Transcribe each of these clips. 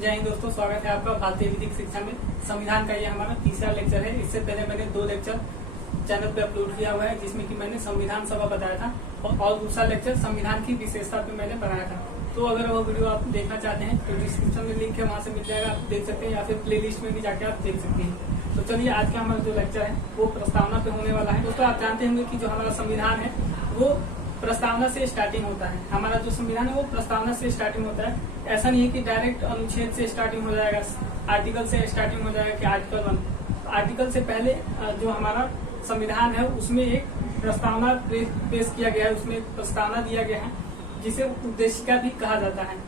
जय हिंद दोस्तों, स्वागत है आपका भारतीय विधिक शिक्षा में। संविधान का ये हमारा तीसरा लेक्चर है। इससे पहले मैंने 2 लेक्चर चैनल पे अपलोड किया हुआ है, जिसमें कि मैंने संविधान सभा बताया था और दूसरा लेक्चर संविधान की विशेषता पे मैंने बनाया था। तो अगर वो वीडियो आप देखना चाहते हैं तो डिस्क्रिप्शन में लिंक है, वहाँ से मिल जाएगा, आप देख सकते हैं, या फिर प्ले लिस्ट में भी जाके आप देख सकते हैं। तो चलिए, आज का हमारा जो लेक्चर है वो प्रस्तावना पे होने वाला है। दोस्तों, आप जानते होंगे कि जो हमारा संविधान है वो प्रस्तावना से स्टार्टिंग होता है। हमारा जो संविधान है वो प्रस्तावना से स्टार्टिंग होता है। ऐसा नहीं है कि डायरेक्ट अनुच्छेद से स्टार्टिंग हो जाएगा, आर्टिकल से स्टार्टिंग हो जाएगा कि आर्टिकल 1। आर्टिकल से पहले जो हमारा संविधान है उसमें एक प्रस्तावना पेश किया गया है, उसमें एक प्रस्तावना दिया गया है जिसे उद्देशिका भी कहा जाता है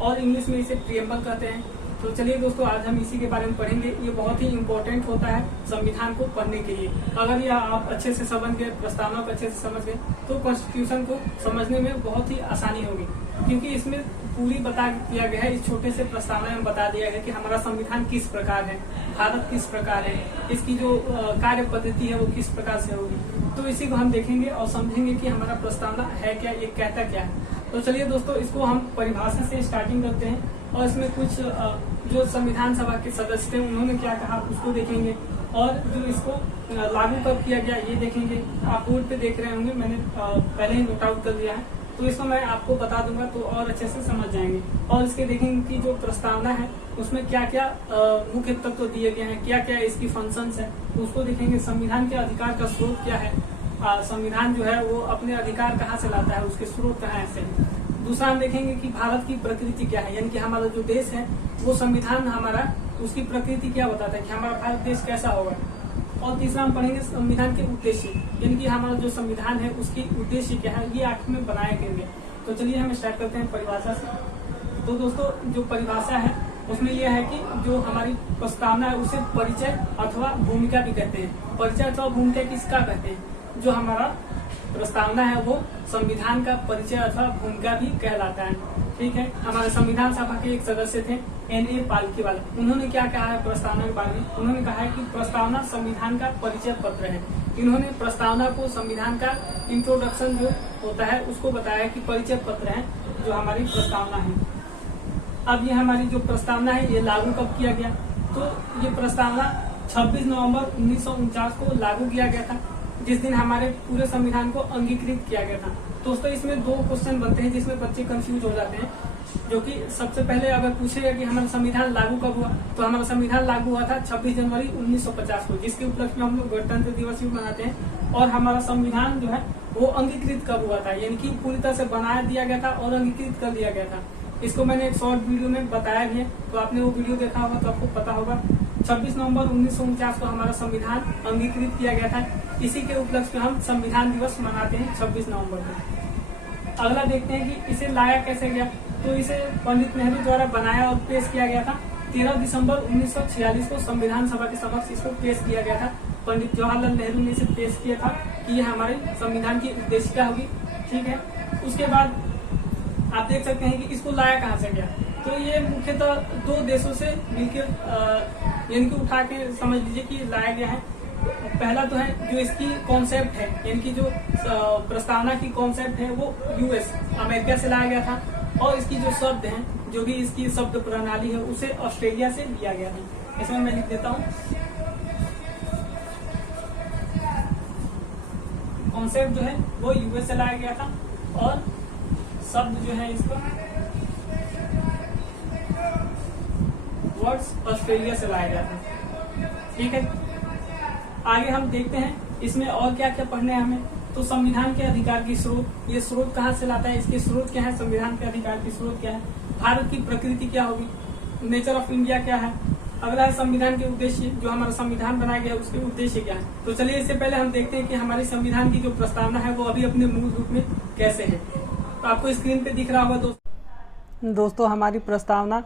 और इंग्लिश में इसे प्रियम्बल कहते हैं। तो चलिए दोस्तों, आज हम इसी के बारे में पढ़ेंगे। ये बहुत ही इम्पोर्टेंट होता है संविधान को पढ़ने के लिए। अगर ये आप अच्छे से समझ गए, प्रस्तावना को अच्छे से समझ गए, तो कॉन्स्टिट्यूशन को समझने में बहुत ही आसानी होगी, क्योंकि इसमें पूरी बता दिया गया है। इस छोटे से प्रस्तावना में बता दिया गया कि हमारा संविधान किस प्रकार है, भारत किस प्रकार है, इसकी जो कार्य पद्धति है वो किस प्रकार से होगी। तो इसी को हम देखेंगे और समझेंगे कि हमारा प्रस्तावना है क्या, ये कहता क्या है। तो चलिए दोस्तों, इसको हम परिभाषा से स्टार्टिंग करते हैं और इसमें कुछ जो संविधान सभा के सदस्य थे उन्होंने क्या कहा उसको देखेंगे, और जो इसको लागू कब किया गया ये देखेंगे। आप बोर्ड पे देख रहे होंगे, मैंने पहले ही नोट आउट कर दिया है, तो इसको मैं आपको बता दूंगा तो और अच्छे से समझ जाएंगे। और इसके देखेंगे कि जो प्रस्तावना है उसमें क्या क्या मुख्य तत्व दिए गए हैं, क्या क्या इसकी फंक्शंस है, उसको देखेंगे। संविधान के अधिकार का स्रोत क्या है, संविधान जो है वो अपने अधिकार कहाँ से लाता है, उसके स्रोत कहाँ से। दूसरा हम देखेंगे कि भारत की प्रकृति क्या है, यानी कि हमारा जो देश है वो संविधान हमारा उसकी प्रकृति क्या बताता है कि हमारा भारत देश कैसा होगा। और तीसरा हम पढ़ेंगे संविधान के उद्देश्य, यानी कि हमारा जो संविधान है उसकी उद्देश्य क्या है, ये आखिर में बनाए गए। तो चलिए हम स्टार्ट करते हैं परिभाषा से। तो दोस्तों, जो परिभाषा है उसमें यह है कि जो हमारी प्रस्तावना है उसे परिचय अथवा भूमिका भी कहते हैं। परिचय अथवा भूमिका किसका कहते हैं? जो हमारा प्रस्तावना है वो संविधान का परिचय अथवा भूमिका भी कहलाता है। ठीक है। हमारे संविधान सभा के एक सदस्य थे N.A. पालकीवाला। उन्होंने क्या कहा है प्रस्तावना के बारे में? उन्होंने कहा है कि प्रस्तावना संविधान का परिचय पत्र है। इन्होंने प्रस्तावना को संविधान का इंट्रोडक्शन जो होता है उसको बताया कि परिचय पत्र है जो हमारी प्रस्तावना है। अब ये हमारी जो प्रस्तावना है ये लागू कब किया गया? तो ये प्रस्तावना 26 नवंबर 1949 को लागू किया गया था, जिस दिन हमारे पूरे संविधान को अंगीकृत किया गया था। दोस्तों, इसमें 2 क्वेश्चन बनते हैं जिसमें बच्चे कंफ्यूज हो जाते हैं। जो कि सबसे पहले अगर पूछेगा कि हमारा संविधान लागू कब हुआ, तो हमारा संविधान लागू हुआ था 26 जनवरी 1950 को, जिसके उपलक्ष्य में हम लोग गणतंत्र दिवस भी मनाते हैं। और हमारा संविधान जो है वो अंगीकृत कब हुआ था, यानी कि पूरी तरह से बना दिया गया था और अंगीकृत कर दिया गया था। इसको मैंने एक शॉर्ट वीडियो में बताया भी है, तो आपने वो वीडियो देखा होगा तो आपको पता होगा। 26 नवंबर 1949 को हमारा संविधान अंगीकृत किया गया था। इसी के उपलक्ष्य में हम संविधान दिवस मनाते हैं 26 नवंबर को। अगला देखते हैं कि इसे लाया कैसे गया। तो इसे पंडित नेहरू द्वारा बनाया और पेश किया गया था। 13 दिसंबर 1946 को संविधान सभा के समक्ष इसको पेश किया गया था। पंडित जवाहरलाल नेहरू ने इसे पेश किया था कि ये हमारे संविधान की उद्देशिका होगी। ठीक है। उसके बाद आप देख सकते हैं कि इसको लाया कहाँ से गया। तो ये मुख्यतः 2 देशों से मिलकर यानी कि उठा के समझ लीजिए कि लाया गया है। पहला तो है जो इसकी कॉन्सेप्ट है, यानी कि जो प्रस्तावना की कॉन्सेप्ट है वो US अमेरिका से लाया गया था, और इसकी जो शब्द हैं, जो भी इसकी शब्द प्रणाली है उसे ऑस्ट्रेलिया से लिया गया था। इसमें मैं लिख देता हूँ, कॉन्सेप्ट जो है वो US से लाया गया था और शब्द जो है इसका वर्ड्स ऑस्ट्रेलिया से लाया गया था। ठीक है। आगे हम देखते हैं इसमें और क्या क्या पढ़ने हैं हमें। तो संविधान के अधिकार की स्रोत, ये स्रोत कहाँ से लाता है, इसके स्रोत क्या है, संविधान के अधिकार की स्रोत क्या है, भारत की प्रकृति क्या होगी, नेचर ऑफ इंडिया क्या है। अगला है संविधान के उद्देश्य, जो हमारा संविधान बनाया गया उसके उद्देश्य क्या है। तो चलिए इससे पहले हम देखते हैं कि हमारी संविधान की जो प्रस्तावना है वो अभी अपने मूल रूप में कैसे है। तो आपको स्क्रीन पे दिख रहा होगा दोस्तों, हमारी प्रस्तावना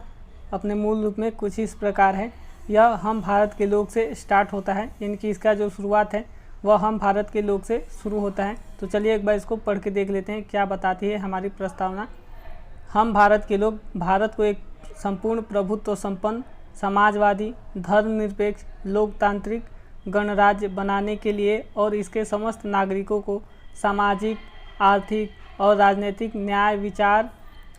अपने मूल रूप में कुछ इस प्रकार है। यह हम भारत के लोग से स्टार्ट होता है, यानी कि इसका जो शुरुआत है वह हम भारत के लोग से शुरू होता है। तो चलिए एक बार इसको पढ़ के देख लेते हैं क्या बताती है हमारी प्रस्तावना। हम भारत के लोग भारत को एक संपूर्ण प्रभुत्व संपन्न, समाजवादी, धर्मनिरपेक्ष, लोकतांत्रिक गणराज्य बनाने के लिए और इसके समस्त नागरिकों को सामाजिक, आर्थिक और राजनीतिक न्याय, विचार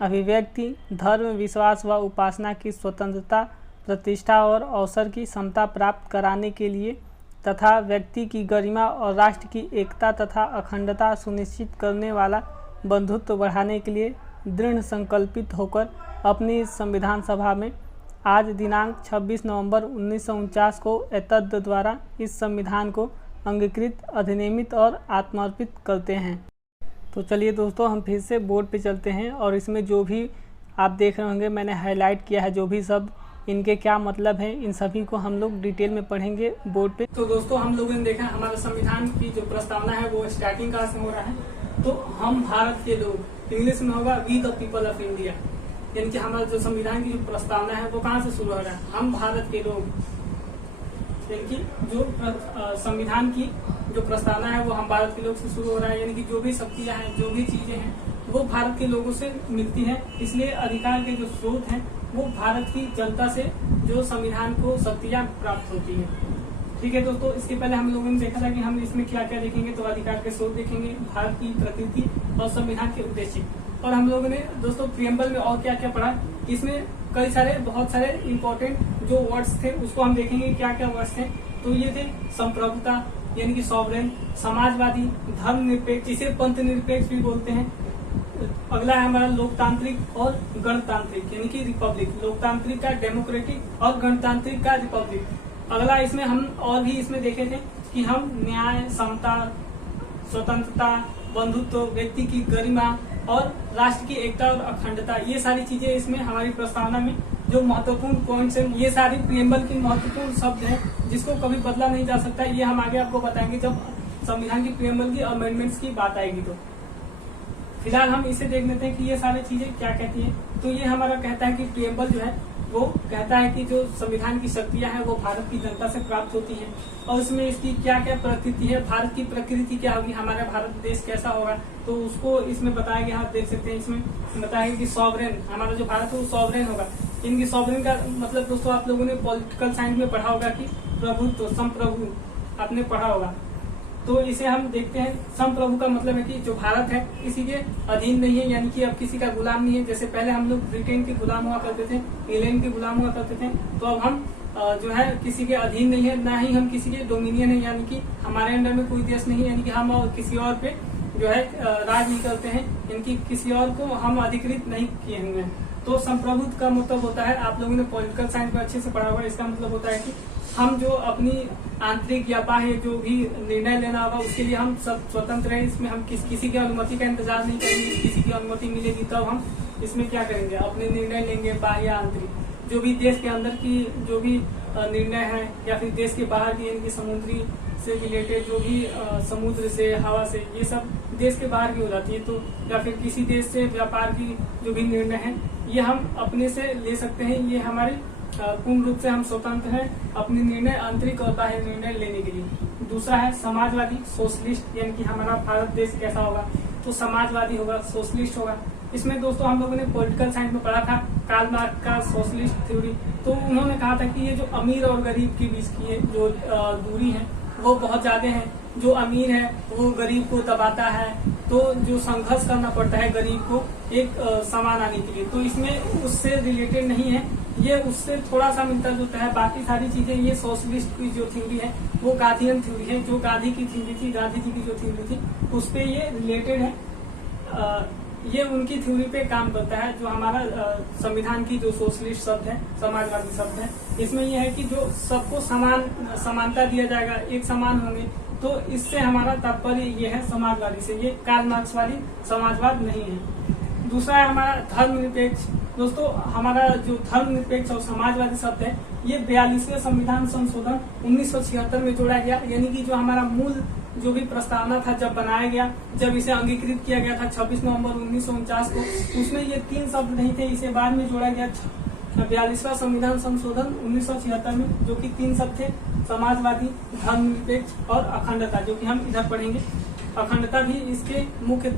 अभिव्यक्ति, धर्म, विश्वास व उपासना की स्वतंत्रता, प्रतिष्ठा और अवसर की समता प्राप्त कराने के लिए तथा व्यक्ति की गरिमा और राष्ट्र की एकता तथा अखंडता सुनिश्चित करने वाला बंधुत्व बढ़ाने के लिए दृढ़ संकल्पित होकर अपनी संविधान सभा में आज दिनांक 26 नवंबर 1949 को एतद द्वारा इस संविधान को अंगीकृत, अधिनियमित और आत्मार्पित करते हैं। तो चलिए दोस्तों, हम फिर से बोर्ड पे चलते हैं और इसमें जो भी आप देख रहे होंगे मैंने हाईलाइट किया है, जो भी शब्द इनके क्या मतलब है, इन सभी को हम लोग डिटेल में पढ़ेंगे बोर्ड पे। तो दोस्तों, हम लोगों ने देखा हमारे संविधान की जो प्रस्तावना है वो स्टार्टिंग कहाँ से हो रहा है, तो हम भारत के लोग, इंग्लिश में होगा we the people of India, यानी कि हमारा जो संविधान की जो प्रस्तावना है वो कहाँ से शुरू हो रहा है, हम भारत के लोग, यानी कि जो संविधान की जो प्रस्तावना है वो हम भारत के लोग से शुरू हो रहा है, यानी कि जो भी शक्तियां हैं, जो भी चीजें हैं वो भारत के लोगों से मिलती हैं, इसलिए अधिकार के जो स्रोत हैं वो भारत की जनता से जो संविधान को शक्तियां प्राप्त होती हैं। ठीक है दोस्तों, इसके पहले हम लोगों ने देखा था कि हम इसमें क्या क्या देखेंगे, तो अधिकार के स्रोत देखेंगे, भारत की प्रकृति और संविधान के उद्देश्य, और हम लोगों ने दोस्तों प्रियम्बल में और क्या क्या पढ़ा, इसमें कई सारे बहुत सारे इम्पोर्टेंट जो वर्ड्स थे उसको हम देखेंगे क्या क्या वर्ड्स थे। तो ये थे संप्रभुता यानी कि सॉवरेन, समाजवादी, धर्मनिरपेक्ष, जिसे पंथ निरपेक्ष भी बोलते हैं। अगला है हमारा लोकतांत्रिक और गणतांत्रिक यानी कि रिपब्लिक, लोकतांत्रिक का डेमोक्रेटिक और गणतांत्रिक का रिपब्लिक। अगला इसमें हम और भी इसमें देखे थे कि हम न्याय, समता, स्वतंत्रता, बंधुत्व, व्यक्ति की गरिमा और राष्ट्र की एकता और अखंडता, ये सारी चीजें इसमें हमारी प्रस्तावना में जो महत्वपूर्ण पॉइंट्स हैं, ये सारी प्रियम्बल की महत्वपूर्ण शब्द हैं जिसको कभी बदला नहीं जा सकता। ये हम आगे आपको बताएंगे जब संविधान की प्रियम्बल की अमेंडमेंट्स की बात आएगी। तो फिलहाल हम इसे देख लेते हैं कि ये सारी चीजें क्या कहती हैं। तो ये हमारा कहता है कि प्रियम्बल जो है वो कहता है कि जो संविधान की शक्तियां हैं वो भारत की जनता से प्राप्त होती हैं, और उसमें इसकी क्या क्या प्रकृति है, भारत की प्रकृति क्या होगी, हमारा भारत देश कैसा होगा, तो उसको इसमें बताया गया। आप देख सकते हैं इसमें बताया कि सॉवरेन, हमारा जो भारत है वो सॉवरेन होगा। इनकी सॉवरेन का मतलब दोस्तों आप लोगों ने पॉलिटिकल साइंस में पढ़ा होगा कि प्रभुत्व, संप्रभु आपने पढ़ा होगा। तो इसे हम देखते हैं, संप्रभु का मतलब है कि जो भारत है किसी के अधीन नहीं है, यानी कि अब किसी का गुलाम नहीं है। जैसे पहले हम लोग ब्रिटेन के गुलाम हुआ करते थे, इंग्लैंड के गुलाम हुआ करते थे, तो अब हम जो है किसी के अधीन नहीं है, ना ही हम किसी के डोमिनियन है, यानी कि हमारे अंडर में कोई देश नहीं है, यानी कि हम और किसी और पे जो है राज नहीं करते हैं, इनकी किसी और को हम अधिकृत नहीं किए हुए हैं। तो संप्रभुत्व का मतलब होता है, आप लोगों ने पॉलिटिकल साइंस में अच्छे से पढ़ा होगा, इसका मतलब होता है कि हम जो अपनी आंतरिक या बाह्य जो भी निर्णय लेना होगा उसके लिए हम सब स्वतंत्र हैं। इसमें हम किसी की अनुमति का इंतजार नहीं करेंगे, किसी की अनुमति मिलेगी तब हम इसमें क्या करेंगे, अपने निर्णय लेंगे, बाह्य आंतरिक जो भी देश के अंदर की जो भी निर्णय है, या फिर देश के बाहर की यानी कि समुद्री से रिलेटेड जो भी समुद्र से, हवा से, ये सब देश के बाहर की हो जाती है। तो या फिर किसी देश से व्यापार की जो भी निर्णय है ये हम अपने से ले सकते हैं। ये हमारे पूर्ण रूप से हम स्वतंत्र हैं अपने निर्णय, आंतरिक और बाह्य निर्णय लेने के लिए। दूसरा है समाजवादी, सोशलिस्ट, यानी कि हमारा भारत देश कैसा होगा, तो समाजवादी होगा, सोशलिस्ट होगा। इसमें दोस्तों हम लोगों ने पॉलिटिकल साइंस में पढ़ा था कार्ल मार्क्स का सोशलिस्ट थ्योरी। तो उन्होंने कहा था कि ये जो अमीर और गरीब के बीच की जो दूरी है वो बहुत ज्यादा है। जो अमीर है वो गरीब को दबाता है, तो जो संघर्ष करना पड़ता है गरीब को एक सामान आने के लिए, तो इसमें उससे रिलेटेड नहीं है, ये उससे थोड़ा सा मिलता जुलता है। बाकी सारी चीजें ये सोशलिस्ट की जो थ्योरी है वो गांधीयन थ्योरी है, जो गांधी की थ्योरी थी, गांधी जी की जो थ्योरी थी उस पे ये रिलेटेड है। ये उनकी थ्योरी पे काम करता है। जो हमारा संविधान की जो सोशलिस्ट शब्द है, समाजवादी शब्द है, इसमें यह है कि जो सबको समानता दिया जाएगा, एक समान होंगे, तो इससे हमारा तात्पर्य ये है समाजवादी से, ये कार्ल मार्क्स वाली समाजवाद नहीं है। दूसरा है हमारा धर्मनिरपेक्ष। दोस्तों हमारा जो धर्मनिरपेक्ष और समाजवादी शब्द है ये 42वें संविधान संशोधन 1976 में जोड़ा गया, यानी कि जो हमारा मूल जो भी प्रस्तावना था जब बनाया गया, जब इसे अंगीकृत किया गया था 26 नवंबर 1949 को, उसमें ये 3 शब्द नहीं थे, इसे बाद में जोड़ा गया 42वां संविधान संशोधन 1976 में, जो कि 3 शब्द थे, समाजवादी, धर्मनिरपेक्ष और अखंडता, जो कि हम इधर पढ़ेंगे। अखंडता भी इसके मुख्य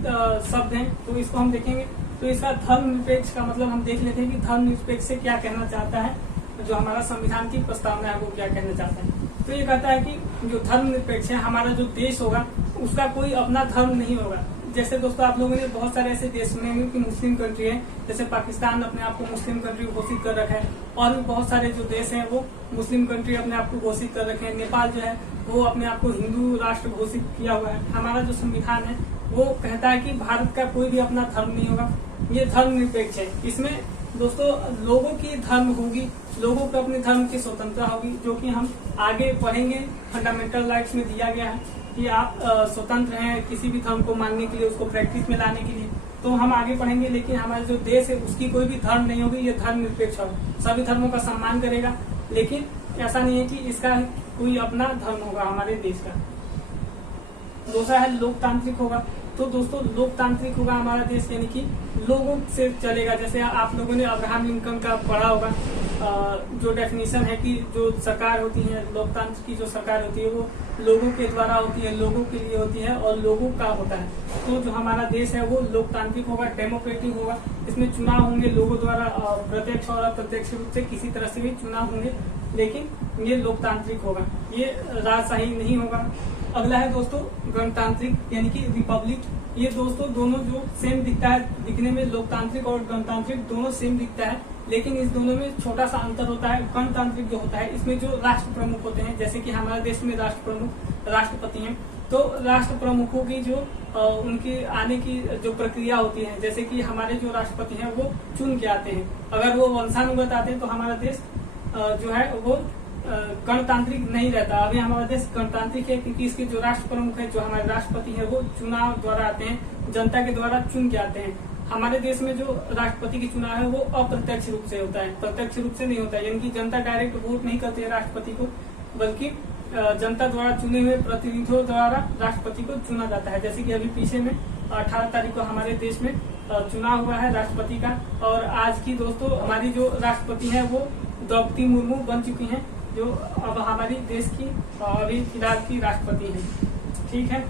शब्द हैं, तो इसको हम देखेंगे। तो इसका धर्मनिरपेक्ष का मतलब हम देख लेते हैं कि धर्मनिरपेक्ष से क्या कहना चाहता है, जो हमारा संविधान की प्रस्तावना है वो क्या कहना चाहता है। तो ये कहता है कि जो धर्मनिरपेक्ष है, हमारा जो देश होगा उसका कोई अपना धर्म नहीं होगा। जैसे दोस्तों आप लोगों ने बहुत सारे ऐसे देश सुने होंगे कि मुस्लिम कंट्री है, जैसे पाकिस्तान अपने आप को मुस्लिम कंट्री घोषित कर रखा है, और भी बहुत सारे जो देश हैं वो मुस्लिम कंट्री अपने आप को घोषित कर रखे हैं। नेपाल जो है वो अपने आप को हिंदू राष्ट्र घोषित किया हुआ है। हमारा जो संविधान है वो कहता है कि भारत का कोई भी अपना धर्म नहीं होगा, ये धर्मनिरपेक्ष है। इसमें दोस्तों लोगों की धर्म होगी, लोगों को अपने धर्म की स्वतंत्रता होगी, जो कि हम आगे पढ़ेंगे। फंडामेंटल राइट्स में दिया गया है कि आप स्वतंत्र हैं किसी भी धर्म को मानने के लिए, उसको प्रैक्टिस में लाने के लिए, तो हम आगे पढ़ेंगे। लेकिन हमारा जो देश है उसकी कोई भी धर्म नहीं होगी, ये धर्म निरपेक्ष होगा, सभी धर्मों का सम्मान करेगा। लेकिन ऐसा नहीं है कि इसका कोई अपना धर्म होगा हमारे देश का। दूसरा है लोकतांत्रिक होगा। तो दोस्तों लोकतांत्रिक होगा हमारा देश, यानी कि लोगों से चलेगा। जैसे आप लोगों ने अब्राहम लिंकन का पढ़ा होगा, जो डेफिनेशन है कि जो सरकार होती है, लोकतंत्र की जो सरकार होती है वो लोगों के द्वारा होती है, लोगों के लिए होती है और लोगों का होता है। तो जो हमारा देश है वो लोकतांत्रिक होगा, डेमोक्रेटिक होगा। इसमें चुनाव होंगे लोगों द्वारा, प्रत्यक्ष और अप्रत्यक्ष रूप से किसी तरह से भी चुनाव होंगे, लेकिन ये लोकतांत्रिक होगा, ये राजशाही नहीं होगा। अगला है दोस्तों गणतांत्रिक, यानी कि रिपब्लिक। ये दोस्तों दोनों जो सेम दिखता है, दिखने में लोकतांत्रिक और गणतांत्रिक दोनों सेम दिखता है, लेकिन इस दोनों में छोटा सा अंतर होता है। गणतांत्रिक जो होता है इसमें जो राष्ट्र प्रमुख होते हैं, जैसे कि हमारे देश में राष्ट्र प्रमुख राष्ट्रपति हैं, तो राष्ट्र प्रमुखों की जो उनकी आने की जो प्रक्रिया होती है, जैसे कि हमारे जो राष्ट्रपति हैं वो चुन के आते हैं। अगर वो वंशानुगत आते हैं तो हमारा देश जो है वो गणतांत्रिक नहीं रहता। अभी हमारा देश गणतांत्रिक है क्योंकि इसके जो राष्ट्र प्रमुख है, जो हमारे राष्ट्रपति है, वो चुनाव द्वारा आते हैं, जनता के द्वारा चुन के आते हैं। हमारे देश में जो राष्ट्रपति की चुनाव है वो अप्रत्यक्ष रूप से होता है, प्रत्यक्ष रूप से नहीं होता है, यानी कि जनता डायरेक्ट वोट नहीं करती है राष्ट्रपति को, बल्कि जनता द्वारा चुने हुए प्रतिनिधियों द्वारा राष्ट्रपति को चुना जाता है। जैसे कि अभी पीछे में 18 तारीख को हमारे देश में चुनाव हुआ है राष्ट्रपति का, और आज की दोस्तों हमारी जो राष्ट्रपति है वो द्रौपदी मुर्मू बन चुकी हैं, जो अब हमारी देश की अभी फिलहाल की राष्ट्रपति हैं। ठीक है,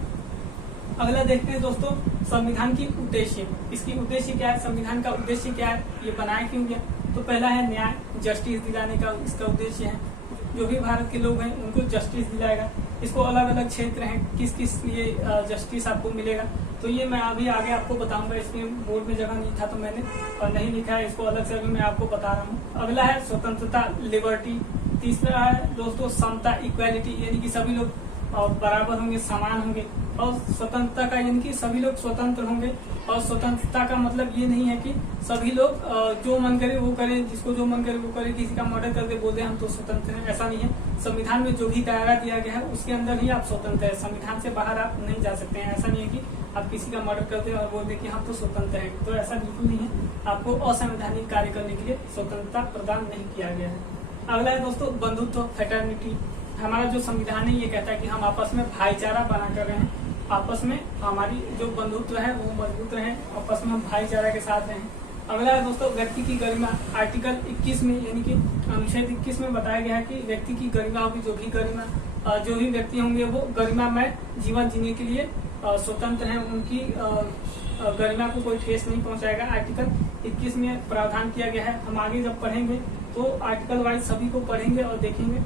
अगला देखते हैं दोस्तों संविधान की उद्देश्य। इसकी उद्देश्य क्या है, संविधान का उद्देश्य क्या है, ये बनाया क्यों गया? तो पहला है न्याय, जस्टिस दिलाने का इसका उद्देश्य है। जो भी भारत के लोग हैं उनको जस्टिस दिलाएगा। इसको अलग अलग क्षेत्र हैं, किस किस लिए जस्टिस आपको मिलेगा, तो ये मैं अभी आगे आपको बताऊंगा। इसमें बोर्ड में जगह नहीं था तो मैंने नहीं लिखा है, इसको अलग से अभी मैं आपको बता रहा हूँ। अगला है स्वतंत्रता, लिबर्टी। तीसरा है दोस्तों समता, इक्वालिटी, यानी कि सभी लोग बराबर होंगे, समान होंगे। और स्वतंत्रता का यानी कि सभी लोग स्वतंत्र होंगे, और स्वतंत्रता का मतलब ये नहीं है कि सभी लोग जो मन करे वो करें, जिसको जो मन करे वो करे, किसी का मर्डर करके बोल दे हम तो स्वतंत्र हैं, ऐसा नहीं है। संविधान में जो भी दायरा दिया गया है उसके अंदर ही आप स्वतंत्र है, संविधान से बाहर आप नहीं जा सकते हैं। ऐसा नहीं है कि आप किसी का मर्डर करते हैं और बोल दे कि हम तो स्वतंत्र हैं, तो ऐसा बिल्कुल नहीं है। आपको असंवैधानिक कार्य करने के लिए स्वतंत्रता प्रदान नहीं किया गया है। अगला है दोस्तों बंधुत्व, फ्रेटर्निटी। हमारा जो संविधान है ये कहता है कि हम आपस में भाईचारा बना कर रहे हैं, आपस में हमारी जो बंधुत्व है वो मजबूत रहे, आपस में हम भाईचारा के साथ रहें। अगला है दोस्तों व्यक्ति की गरिमा। आर्टिकल 21 में यानी कि अनुच्छेद 21 में बताया गया है कि व्यक्ति की गरिमा होगी, जो भी व्यक्ति होंगे वो गरिमामय जीवन जीने के लिए स्वतंत्र हैं, उनकी गरिमा को कोई ठेस नहीं पहुंचाएगा। आर्टिकल 21 में प्रावधान किया गया है। हम आगे जब पढ़ेंगे तो आर्टिकल वाइज सभी को पढ़ेंगे और देखेंगे।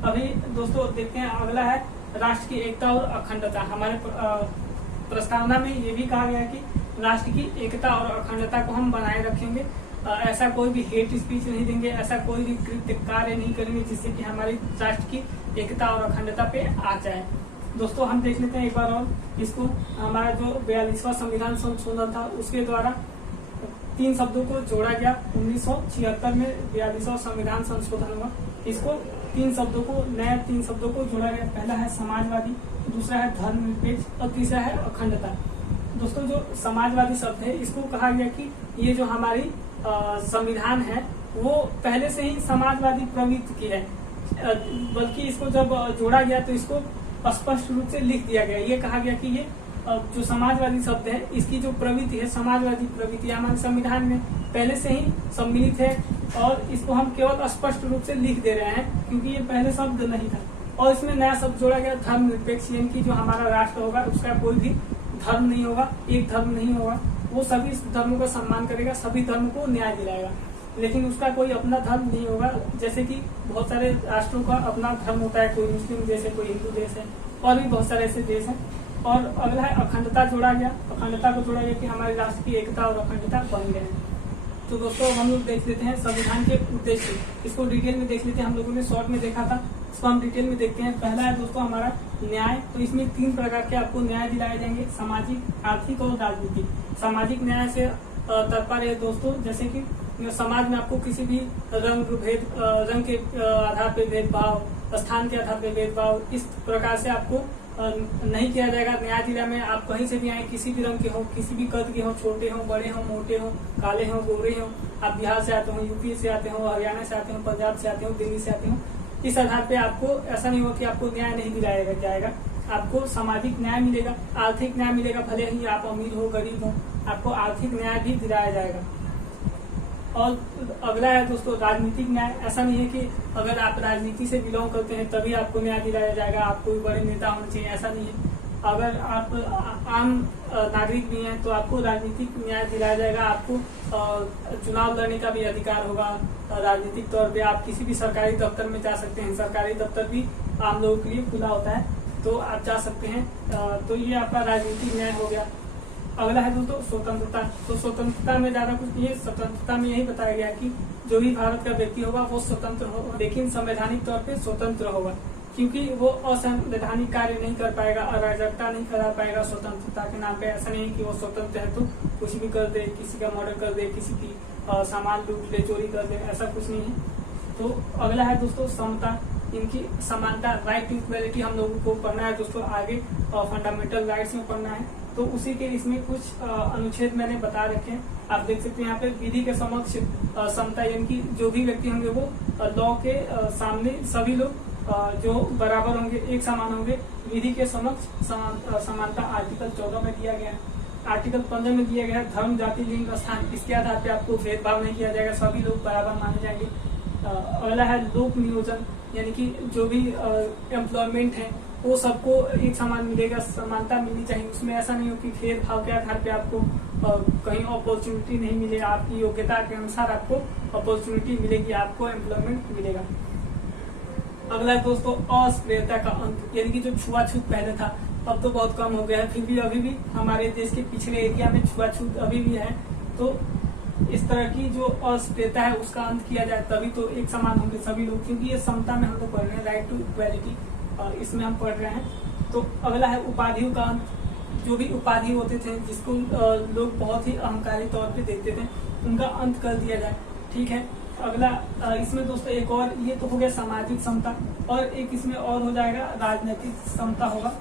अभी दोस्तों देखते हैं, अगला है राष्ट्र की एकता और अखंडता। हमारे प्रस्तावना में ये भी कहा गया है कि राष्ट्र की एकता और अखंडता को हम बनाए रखेंगे। ऐसा कोई भी हेट स्पीच नहीं देंगे, ऐसा कोई भी कृत्य कार्य नहीं करेंगे जिससे कि हमारी राष्ट्र की एकता और अखंडता पे आ जाए। दोस्तों हम देख लेते हैं एक बार और इसको। हमारा जो 42वां संविधान संशोधन था उसके द्वारा 3 शब्दों को जोड़ा गया। 1976 में 42वां संविधान संशोधन हुआ, इसको 3 शब्दों को, नया 3 शब्दों को जोड़ा गया। पहला है समाजवादी, दूसरा है धर्मनिरपेक्ष और तीसरा है अखंडता। दोस्तों जो समाजवादी शब्द है इसको कहा गया कि ये जो हमारी संविधान है वो पहले से ही समाजवादी प्रवृत्ति की है, बल्कि इसको जब जोड़ा गया तो इसको स्पष्ट रूप से लिख दिया गया। ये कहा गया कि ये जो समाजवादी शब्द है इसकी जो प्रवृत्ति है, समाजवादी प्रवृत्ति हमारे संविधान में पहले से ही सम्मिलित है, और इसको हम केवल स्पष्ट रूप से लिख दे रहे हैं क्योंकि ये पहले शब्द नहीं था। और इसमें नया शब्द जोड़ा गया धर्मनिरपेक्ष, यानी कि जो हमारा राष्ट्र होगा उसका कोई भी धर्म नहीं होगा, एक धर्म नहीं होगा, वो सभी धर्मों का सम्मान करेगा, सभी धर्म को न्याय दिलाएगा, लेकिन उसका कोई अपना धर्म नहीं होगा। जैसे कि बहुत सारे राष्ट्रों का अपना धर्म होता है, कोई मुस्लिम देश है, कोई हिंदू देश है, और भी बहुत सारे ऐसे देश हैं। और अगला है अखंडता जोड़ा गया। अखंडता को जोड़ा गया कि हमारे राष्ट्र की एकता और अखंडता बन गए हैं। तो दोस्तों हम लोग देख लेते हैं संविधान के उद्देश्य, इसको डिटेल में देख लेते हैं। हम लोगों ने शॉर्ट में देखा था, इसको हम डिटेल में देखते हैं। पहला है दोस्तों हमारा न्याय। तो इसमें 3 प्रकार के आपको न्याय दिलाए जाएंगे, सामाजिक, आर्थिक और राजनीतिक। सामाजिक न्याय से तात्पर्य है दोस्तों जैसे कि समाज में आपको किसी भी रंग के आधार पे भेदभाव, स्थान के आधार पे भेदभाव, इस प्रकार से आपको नहीं किया जाएगा। न्याय जिला में आप कहीं से भी आए, किसी भी रंग के हो, किसी भी कद के हो, छोटे हो, बड़े हो, मोटे हो, काले हो, गोरे हो, आप बिहार से आते हो, यूपी से आते हो, हरियाणा से आते हो, पंजाब से आते हो, दिल्ली से आते हो, इस आधार पे आपको ऐसा नहीं हो कि आपको न्याय नहीं दिलाया जाएगा। आपको सामाजिक न्याय मिलेगा, आर्थिक न्याय मिलेगा, भले ही आप अमीर हो गरीब हो, आपको आर्थिक न्याय भी दिलाया जाएगा। और अगला है दोस्तों राजनीतिक न्याय। ऐसा नहीं है कि अगर आप राजनीति से बिलोंग करते हैं तभी आपको न्याय दिलाया जाएगा, आप कोई बड़े नेता होने चाहिए, ऐसा नहीं है। अगर आप आम नागरिक भी हैं तो आपको राजनीतिक न्याय दिलाया जाएगा। आपको चुनाव लड़ने का भी अधिकार होगा राजनीतिक तौर पे। आप किसी भी सरकारी दफ्तर में जा सकते हैं, सरकारी दफ्तर भी आम लोगों के लिए खुला होता है, तो आप जा सकते हैं। तो ये आपका राजनीतिक न्याय हो गया। अगला है दोस्तों स्वतंत्रता। तो स्वतंत्रता में ज्यादा कुछ नहीं है, स्वतंत्रता में यही बताया गया कि जो भी भारत का व्यक्ति होगा वो स्वतंत्र होगा, लेकिन संवैधानिक तौर पे स्वतंत्र होगा, क्योंकि वो असंवैधानिक कार्य नहीं कर पाएगा, अराजकता नहीं करा पाएगा स्वतंत्रता के नाम पे। ऐसा नहीं है कि वो स्वतंत्र है तो कुछ भी कर दे, किसी का मर्डर कर दे, किसी की सामान लूट ले, चोरी कर दे, ऐसा कुछ नहीं है। तो अगला है दोस्तों समता, इनकी समानता, राइट टू इक्वलिटी हम लोगों को पढ़ना है दोस्तों आगे, फंडामेंटल राइट्स में पढ़ना है। तो उसी के इसमें कुछ अनुच्छेद मैंने बता रखे हैं, आप देख सकते हैं यहाँ पे। विधि के समक्ष समता, यानी कि जो भी व्यक्ति होंगे वो लॉ के सामने सभी लोग जो बराबर होंगे, एक समान होंगे। विधि के समक्ष समानता आर्टिकल 14 में दिया गया है। आर्टिकल 15 में दिया गया है धर्म, जाति, लिंग, स्थान, इसके आधार पे आपको भेदभाव नहीं किया जाएगा, सभी लोग बराबर माने जाएंगे। अगला है लोक नियोजन, यानी कि जो भी एम्प्लॉयमेंट है वो सबको एक समान मिलेगा, समानता मिलनी चाहिए। उसमें ऐसा नहीं हो कि भेदभाव के आधार पे आपको कहीं अपॉर्चुनिटी नहीं मिले, आपकी योग्यता के अनुसार आपको अपॉर्चुनिटी मिलेगी, आपको एम्प्लॉयमेंट मिलेगा। अगला है दोस्तों अस्पृश्यता का अंत, यानी कि जो छुआछूत पहले था अब तो बहुत कम हो गया है, फिर भी अभी भी हमारे देश के पिछले एरिया में छुआछूत अभी भी है। तो इस तरह की जो अस्पृश्यता है उसका अंत किया जाए, तभी तो एक समान होंगे सभी लोग, क्योंकि ये समता में हम लोग पढ़ रहे हैं, राइट टू इक्वालिटी इसमें हम पढ़ रहे हैं। तो अगला है उपाधियों का अंत। जो भी उपाधि होते थे जिसको लोग बहुत ही अहंकारी तौर पे देखते थे, उनका अंत कर दिया जाए, ठीक है। अगला इसमें दोस्तों एक और, ये तो हो गया सामाजिक समता, और एक इसमें और हो जाएगा राजनीतिक समता होगा।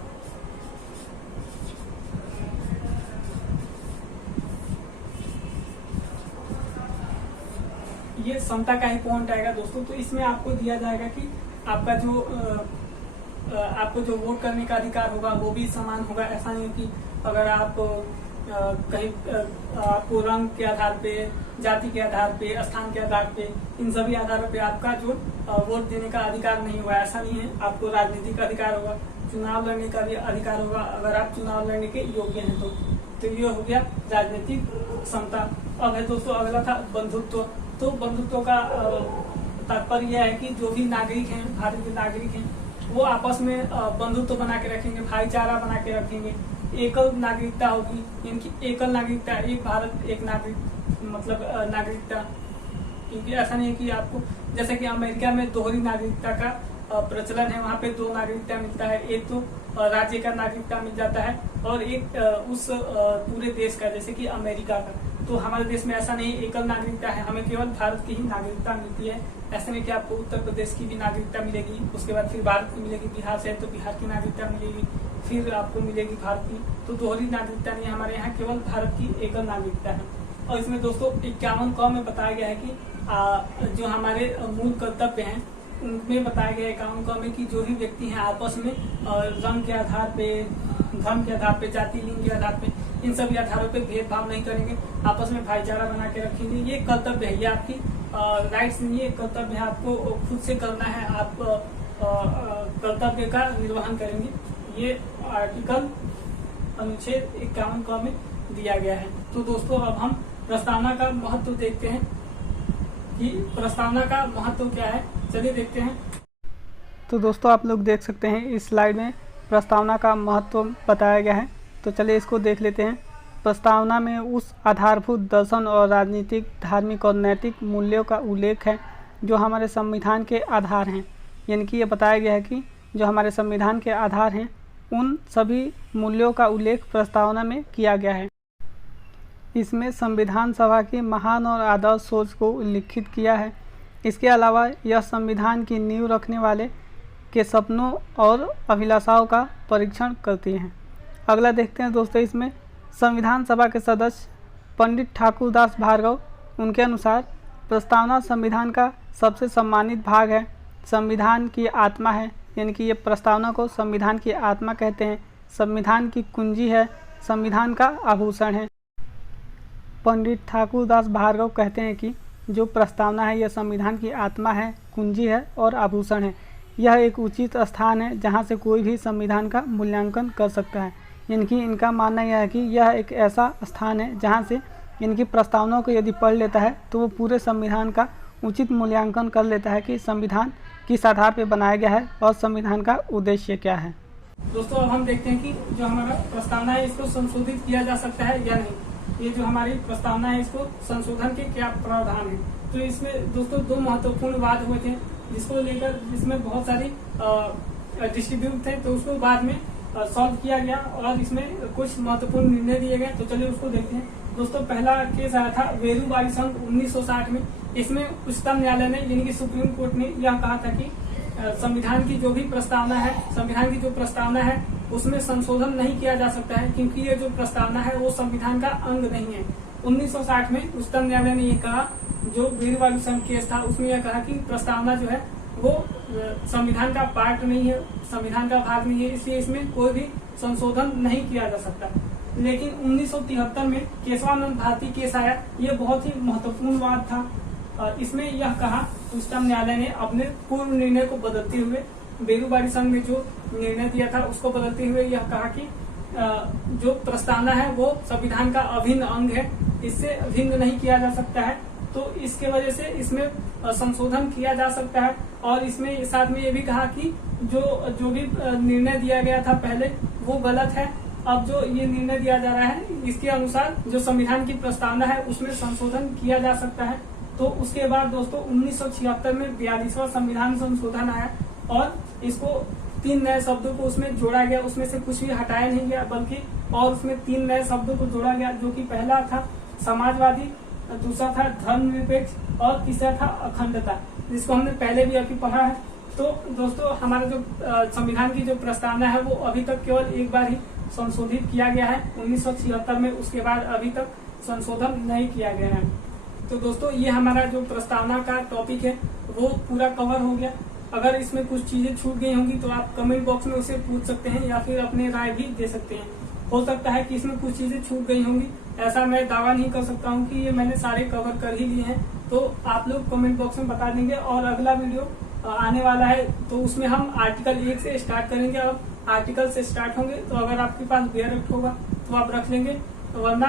ये समता का ही पॉइंट आएगा दोस्तों। तो इसमें आपको दिया जाएगा कि आपका जो आपको जो वोट करने का अधिकार होगा वो भी समान होगा। ऐसा नहीं कि अगर आप कहीं आपको रंग के आधार पे, जाति के आधार पे, स्थान के आधार पे, इन सभी आधारों पे आपका जो वोट देने का अधिकार नहीं होगा, ऐसा नहीं है। आपको राजनीतिक अधिकार होगा, चुनाव लड़ने का भी अधिकार होगा अगर आप चुनाव लड़ने के योग्य हैं तो ये हो गया राजनीतिक समता। अब है दोस्तों अगला था बंधुत्व। तो बंधुत्व का तात्पर्य यह है कि जो भी नागरिक हैं, भारत के नागरिक हैं, वो आपस में बंधुत्व बना के रखेंगे, भाईचारा बना के रखेंगे। एकल नागरिकता होगी, इनकी एकल नागरिकता, एक भारत एक नागरिक, मतलब नागरिकता। क्योंकि ऐसा नहीं है कि आपको, जैसे कि अमेरिका में दोहरी नागरिकता का प्रचलन है, वहाँ पे 2 नागरिकता मिलता है, एक तो राज्य का नागरिकता मिल जाता है और एक उस पूरे देश का, जैसे कि अमेरिका का। तो हमारे देश में ऐसा नहीं, एकल नागरिकता है, हमें केवल भारत की ही नागरिकता मिलती है। ऐसा नहीं कि आपको उत्तर प्रदेश की भी नागरिकता मिलेगी, उसके बाद फिर भारत की मिलेगी, बिहार से है तो बिहार की नागरिकता मिलेगी, फिर आपको मिलेगी भारत की। तो दोहरी नागरिकता नहीं, हमारे यहाँ केवल भारत की एकल नागरिकता है। और इसमें दोस्तों 51 क में बताया गया है कि जो हमारे मूल कर्तव्य हैं उनमें बताया गया है 51 क में कि जो भी व्यक्ति हैं आपस में रंग के आधार पे, धर्म के आधार पे, जाति लिंग के आधार पे, इन सभी आधारों पे भेदभाव नहीं करेंगे, आपस में भाईचारा बना के रखेंगे। ये कर्तव्य है, ये आपकी राइट्स नहीं है, कर्तव्य है, आपको खुद से करना है, आप कर्तव्य का निर्वहन करेंगे। ये आर्टिकल अनुच्छेद 51 क में दिया गया है। तो दोस्तों अब हम प्रस्तावना का महत्व देखते हैं कि प्रस्तावना का महत्व क्या है, चलिए देखते हैं। तो दोस्तों आप लोग देख सकते हैं इस स्लाइड में प्रस्तावना का महत्व बताया गया है। तो चलिए इसको देख लेते हैं। प्रस्तावना में उस आधारभूत दर्शन और राजनीतिक, धार्मिक और नैतिक मूल्यों का उल्लेख है जो हमारे संविधान के आधार हैं। यानी कि ये बताया गया है कि जो हमारे संविधान के आधार हैं उन सभी मूल्यों का उल्लेख प्रस्तावना में किया गया है। इसमें संविधान सभा की महान और आदर्श सोच को उल्लिखित किया है। इसके अलावा यह संविधान की नींव रखने वाले के सपनों और अभिलाषाओं का परीक्षण करती हैं। अगला देखते हैं दोस्तों, इसमें संविधान सभा के सदस्य पंडित ठाकुर दास भार्गव, उनके अनुसार प्रस्तावना संविधान का सबसे सम्मानित भाग है, संविधान की आत्मा है। यानी कि ये प्रस्तावना को संविधान की आत्मा कहते हैं, संविधान की कुंजी है, संविधान का आभूषण है। पंडित ठाकुर दास भार्गव कहते हैं कि जो प्रस्तावना है यह संविधान की आत्मा है, कुंजी है और आभूषण है। यह एक उचित स्थान है जहां से कोई भी संविधान का मूल्यांकन कर सकता है। यानी कि इनका मानना यह है कि यह एक ऐसा स्थान है जहां से इनकी प्रस्तावनाओं को यदि पढ़ लेता है तो वो पूरे संविधान का उचित मूल्यांकन कर लेता है कि संविधान किस आधार पर बनाया गया है और संविधान का उद्देश्य क्या है। दोस्तों अब हम देखते हैं कि जो हमारा प्रस्तावना है इसको संशोधित किया जा सकता है या नहीं। ये जो हमारी प्रस्तावना है इसको संशोधन के क्या प्रावधान है। तो इसमें दोस्तों दो महत्वपूर्ण वाद हुए थे जिसको लेकर जिसमें बहुत सारी डिस्ट्रीब्यूट थे, तो उसको बाद में सॉल्व किया गया और इसमें कुछ महत्वपूर्ण निर्णय दिए गए। तो चलिए उसको देखते हैं। दोस्तों पहला केस आया था वेरूबारी संघ 1960 में। इसमें उच्चतम न्यायालय ने यानी कि सुप्रीम कोर्ट ने यह कहा था कि संविधान की जो भी प्रस्तावना है, संविधान की जो प्रस्तावना है उसमें संशोधन नहीं किया जा सकता है क्योंकि ये जो प्रस्तावना है वो संविधान का अंग नहीं है। 1960 में उच्चतम न्यायालय ने ये कहा, जो वेरूबारी संघ केस था उसमें यह कहा कि प्रस्तावना जो है वो संविधान का पार्ट नहीं है, संविधान का भाग नहीं है, इसलिए इसमें कोई भी संशोधन नहीं किया जा सकता। लेकिन 1973 में केशवानंद भारती केस आया। ये बहुत ही महत्वपूर्ण वाद था। इसमें यह कहा उच्चतम न्यायालय ने अपने पूर्व निर्णय को बदलते हुए, वेरूबारी संघ में जो निर्णय दिया था उसको बदलते हुए यह कहा कि जो प्रस्तावना है वो संविधान का अभिन्न अंग है, इससे भिन्न नहीं किया जा सकता है। तो इसके वजह से इसमें संशोधन किया जा सकता है। और इसमें साथ में ये भी कहा कि जो भी निर्णय दिया गया था पहले वो गलत है। अब जो ये निर्णय दिया जा रहा है इसके अनुसार जो संविधान की प्रस्तावना है उसमें संशोधन किया जा सकता है। तो उसके बाद दोस्तों 1976 में 42वां संविधान संशोधन आया और इसको 3 नए शब्दों को उसमें जोड़ा गया। उसमें से कुछ भी हटाया नहीं गया बल्कि और उसमें 3 नए शब्दों को जोड़ा गया, जो कि पहला था समाजवादी, दूसरा था धर्मनिरपेक्ष और तीसरा था अखंडता, जिसको हमने पहले भी अभी पढ़ा है। तो दोस्तों हमारा जो संविधान की जो प्रस्तावना है वो अभी तक केवल एक बार ही संशोधित किया गया है 1976 में, उसके बाद अभी तक संशोधन नहीं किया गया है। तो दोस्तों ये हमारा जो प्रस्तावना का टॉपिक है वो पूरा कवर हो गया। अगर इसमें कुछ चीजें छूट गई होंगी तो आप कमेंट बॉक्स में उसे पूछ सकते हैं या फिर अपने राय भी दे सकते हैं। हो सकता है कि इसमें कुछ चीजें छूट गई होंगी, ऐसा मैं दावा नहीं कर सकता हूँ कि ये मैंने सारे कवर कर ही लिए हैं। तो आप लोग कमेंट बॉक्स में बता देंगे। और अगला वीडियो आने वाला है तो उसमें हम आर्टिकल 1 से स्टार्ट करेंगे। अब आर्टिकल से स्टार्ट होंगे तो अगर आपके पास बेयर एक्ट होगा तो आप रख लेंगे, वरना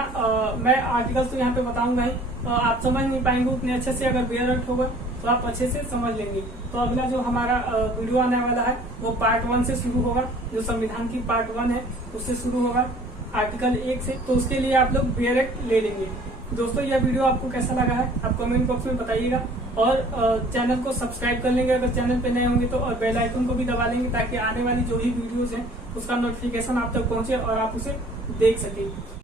मैं आर्टिकल्स तो यहाँ पे बताऊंगा ही, आप समझ नहीं पाएंगे उतने अच्छे से। अगर बेयर एक्ट होगा तो आप अच्छे से समझ लेंगे। तो अगला जो हमारा वीडियो आने वाला है वो पार्ट 1 से शुरू होगा, जो संविधान की पार्ट 1 है उससे शुरू होगा आर्टिकल 1 से। तो उसके लिए आप लोग बेयर एक्ट ले लेंगे। दोस्तों यह वीडियो आपको कैसा लगा है आप कमेंट बॉक्स में बताइएगा और चैनल को सब्सक्राइब कर लेंगे अगर चैनल पे नए होंगे तो, और बेल आइकन को भी दबा लेंगे ताकि आने वाली जो भी वीडियोस हैं उसका नोटिफिकेशन आप तक पहुंचे और आप उसे देख सकें।